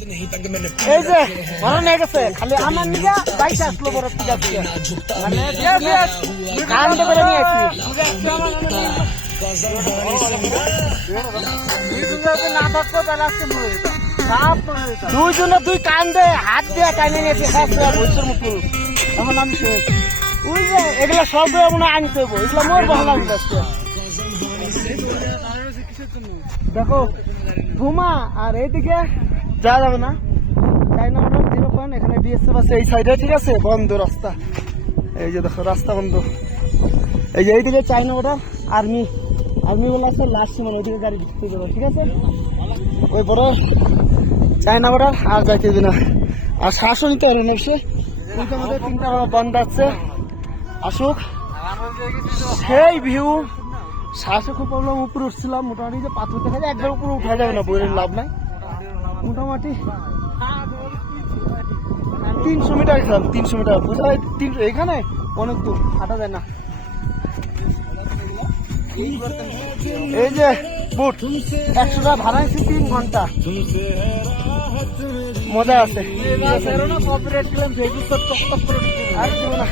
এই যে ভালো নিয়ে গেছে খালি আমার নিয়ে বাইশে আসলো বড় ঠিক আছে মানে কান্ড করে নিয়ে আসছি না থাকতো তাহলে আসছে দুইজনে দুই কান্দে হাত দিয়ে টাইনে নিয়েছে বৈশের মতো এখন আমি শেষ ওই যে এগুলো সব মনে হয় আনতে হবো এগুলো মোর ভালো লাগবে আজকে দেখো ঘুমা আর এইদিকে যাওয়া যাবে না চাইনা মোটর 0 পয়েন্ট এখানে বিএসএফ আছে এই সাইডে ঠিক আছে বন্ধ রাস্তা এই যে দেখো রাস্তা বন্ধ এই যে এইদিকে চাইনা মোটর আর্মি বলে আছে লাস্ট সীমানা ওইদিকে গাড়ি ঢুকতে যাবো ঠিক আছে ওই বড় চাইনা মোটর আর যাইতে দিবে না আর শ্বাসও নিতে পারবে না সে আমাদের 3টা বন্ধ আছে আসুক সেই ভিউ শ্বাসে খুব প্রবলেম উপরে উঠছিলাম মোটামুটি যে পাথর দেখা যায় একবার উপরে উঠা যাবে না বইয়ের লাভ নাই মোটামুটি 300 মিটার খেলাম 300 মিটার বোঝায় 300 এখানে অনেক দূর হাঁটা যায় না এই যে বুট 100 টাকা ভাড়া নিচ্ছি 3 ঘন্টা মজা আছে আর দিব না